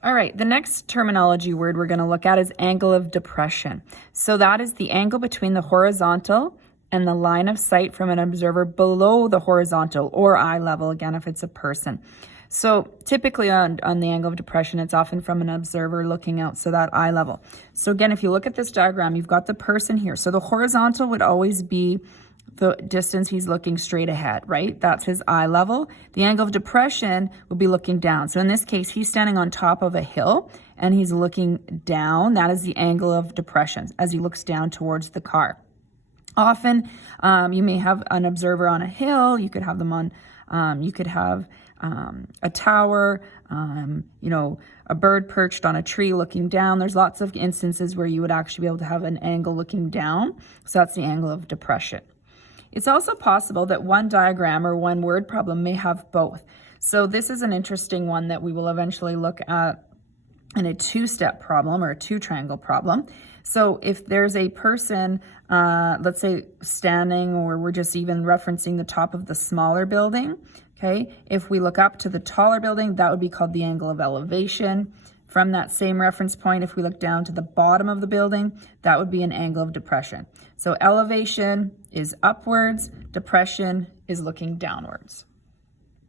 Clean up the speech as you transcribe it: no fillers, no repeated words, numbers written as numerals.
All right, the next terminology word we're going to look at is angle of depression. So that is the angle between the horizontal and the line of sight from an observer below the horizontal or eye level, again, if it's a person. So typically on the angle of depression, it's often from an observer looking out, so that eye level. So again, if you look at this diagram, you've got the person here. So the horizontal would always be the distance he's looking straight ahead, right? That's his eye level. The angle of depression would be looking down. So in this case, he's standing on top of a hill and he's looking down. That is the angle of depression as he looks down towards the car. Often, you may have an observer on a hill. You could have them on, you could have a tower, a bird perched on a tree looking down. There's lots of instances where you would actually be able to have an angle looking down. So that's the angle of depression. It's also possible that one diagram or one word problem may have both. So this is an interesting one that we will eventually look at in a two-step problem or a two-triangle problem. So if there's a person, let's say standing, or we're just even referencing the top of the smaller building, okay? If we look up to the taller building, that would be called the angle of elevation. From that same reference point, if we look down to the bottom of the building, that would be an angle of depression. So elevation is upwards, depression is looking downwards.